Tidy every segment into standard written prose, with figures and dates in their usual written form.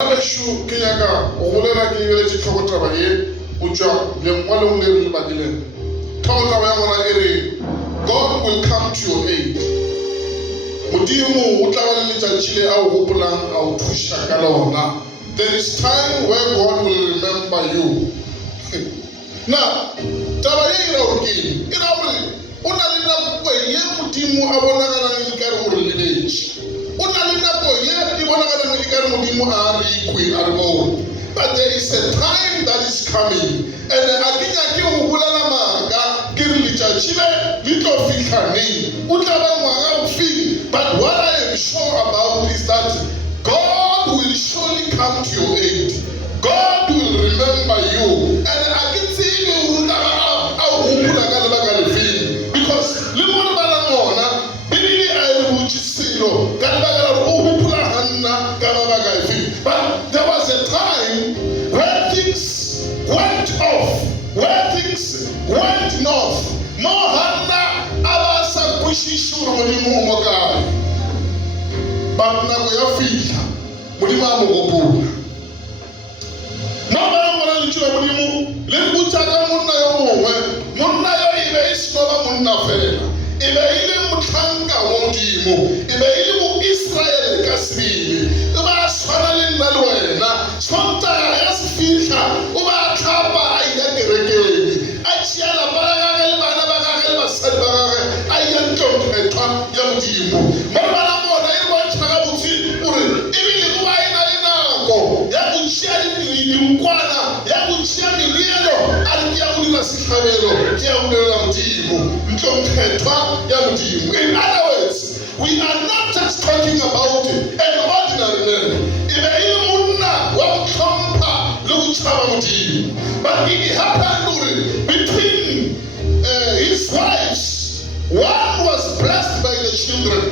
Shu Kiyaga, Ola Gilles Chocotabaye, Uja, Yamwalo Little Bagile. God will come to your aid. Mudimu Utawalita Chile au Hupulang au Tushakalona. There is time where God will remember you. Now, Tabaye Roki, Irabri, Unalina Boy, Mudimu Abonagana Nikaru village. Unalina Boy, Ibonagana Nikaru Mudimu Ari Queen Argo. But there is a time that is coming. And I think I give Ulanamaga, Kirilicha Chile, little Fikani, Utaba Fi. But what I am sure about is that God will surely come to your aid. God will remember you. And I can see you because Limon Balamona, Bibi I would see you, but there was a time where things went off, where things went north. Mohana Abasa Bushishu Mudimu Mogai. But now we are feet. Mudima Mogopu. No man will tell Mudimu, Limbutaka Munayo, Munayo Ibe Snova Munafela. Ibe Ilim Mutanga Wondimu, Ibe Ilim Israel Kasri. Swanalin Maluena, Sonta as Filta, Uba Kapa, I get the reggae. Achiana Baragal, Banabagal, Salvara, I am told a top young team. Mamma, I want Tarabuti, even if I go, Yabuchian in Guana, Yabuchian in Liano, and Yabulas Camelo, Yabulam team, don't head top young team. In other words, we are not just talking about an ordinary man. But it happened between his wives. One was blessed by the children.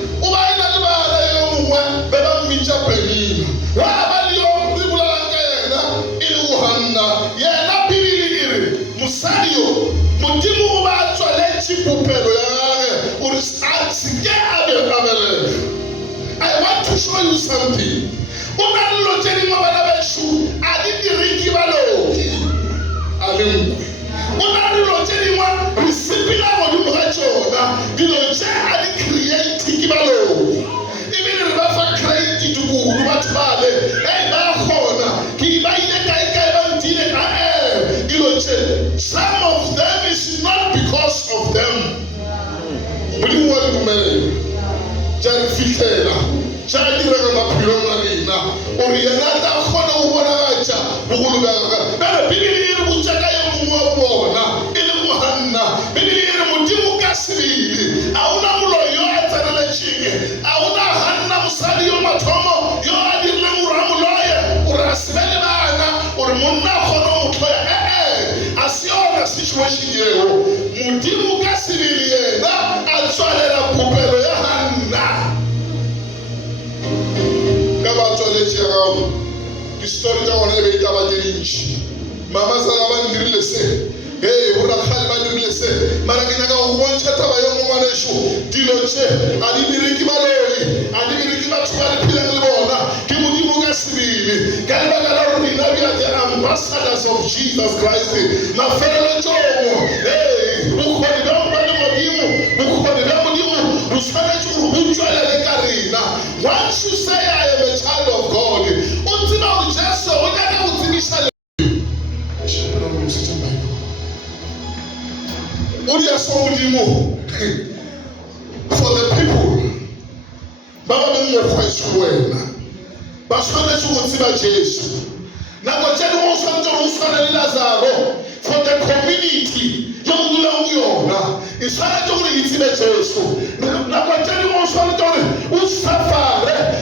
I want to show you something. I didn't read you alone. Receiving our new I didn't create Tikibalo. Even if I created to go, what Bale, and Bahona, some of them is not because of them. But you want to marry Janfitela. Chadira Piromarina, Oriana, Hona, Bugulaga, Bella Bibili, Muchaka, Muana, Ilmuhanna, Bibili, Mudimu Casri, Auna Muloyo, Tanaching, Auna Hanna Sadio Matomo, you are the Ramuloya, or Asmelana, or Muna Hono, Asiona situation here, Mudimu Casri, and Solera Pupero Hanna. The story that one ever got the Mama Salaman didn't say, hey, what a hell didn't say. Maraginaga one chat about young woman show. Diloche, I didn't give a I didn't give a 12 pillar. Kimudimu Gasri, Galabagala, the ambassadors of Jesus Christ. My fellow Joe, hey, who called it down by the Modimu, who called it down by the who started to once you say I am a child of God, until now just so when I will finish that. Only a song with you for the people. Baba don't know quite well. But so that you will see my Jesus. Now, what you want something Lazaro for the community. Young Long, it's hard to read in the church. Now, what you want something who suffer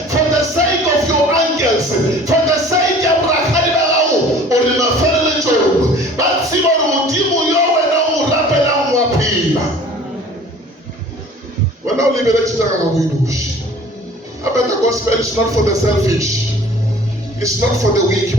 for the sake of your angels, for the sake of Rahadao or in a family job. But see what Mudimu Yo and Rapela Wapima. We're now liberated our widows. I bet the gospel is not for the selfish. It's not for the weak.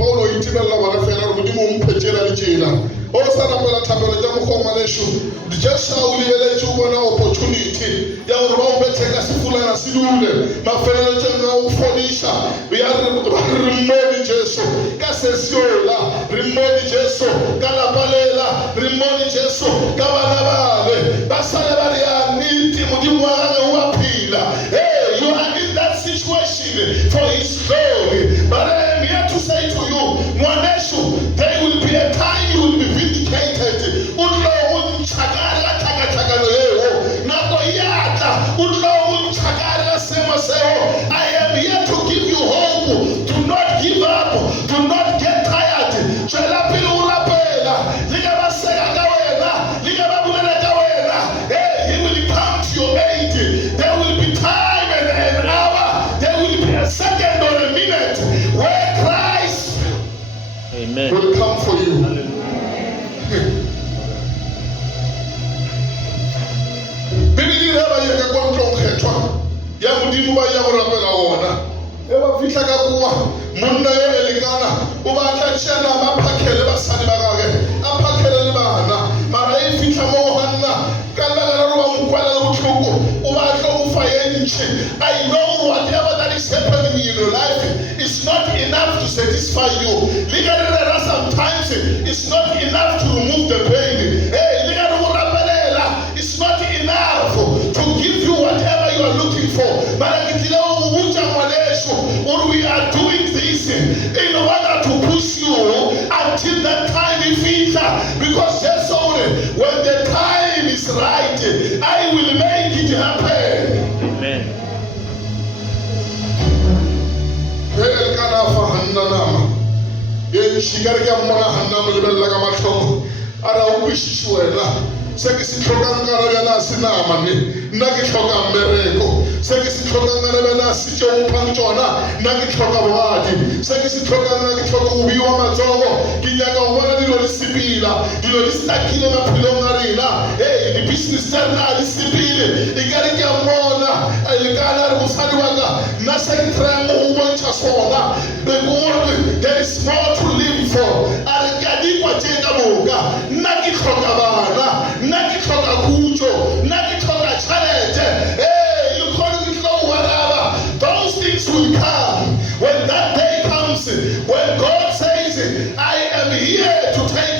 o sa rapela thapelo tša mokgoma lesho di tša šao lebeletše o bona opportunity ya gore ba o bethe ka sefulana se dule mafeleletšeng a o fodiša ya re mmone Jesu ka sesiola re mmone Jesu ka lapalela re mmone Jesu ka bana bale ba sale ba re ya nnete modimo wa gage o a phela. Hey, you are in that situation for his glory. But I am here to say to you, Mwaneshu, there will be a time you will be vindicated. Utlo unchagala chagachagalo yeo. Nako yata utlo unchagala sema seo. I am here to give you hope. Do not give up. Do not get tired. Chela pilula pela. Liga basega kawena. Liga babulele kawena. Hey, he will come to your aid. There will be time and an hour. There will be a second or a minute where Christ will come for you. Bibili raba yeka kwa mtlong khetwa ya modimo ba ya go rapela ona e ba fihla ka kuwa monna yo elekana o ba tla tšena ba phakele basadi ba gage a phakele le bana mara e fihla mo hanna ka lebaka la ba mokwala le botlhoko o ba tla o fa yentšhe. I know whatever that is happening in your life is not enough to satisfy you. Ligarera sometimes it's not enough to remove the pain. Hey, ligarera rapelela it's not enough to give you whatever you are looking for. Or we are doing this in order to push you until that time is finished. Because just only when the time is right, I will make it happen. Amen. Se ke se tlhokang ka re bjana se namane nna ke tlhoka mmereko se ke se tlhokang ka re bjana se tšeo mphang tšona nna ke tlhoka bogadi se ke se tlhokang nna ke tlhoka go biwa matsogo ke nyaka go bona dilo di sepila dilo di stakile maphelong a rena. Hey, di-business tša rena a di sepile e ka re ke a mmona le kana re mosadi wa ka nna se ke kry-ang go bontšha sona bekore there is more to live for. A re ke a dikwa tše ka moka nna ke tlhoka bana nna ke tlhoka khutso nna ke tlhoka tšhelete. Hey, you kgone ke tlo waraba. Those things will come when that day comes, when God says I am here to take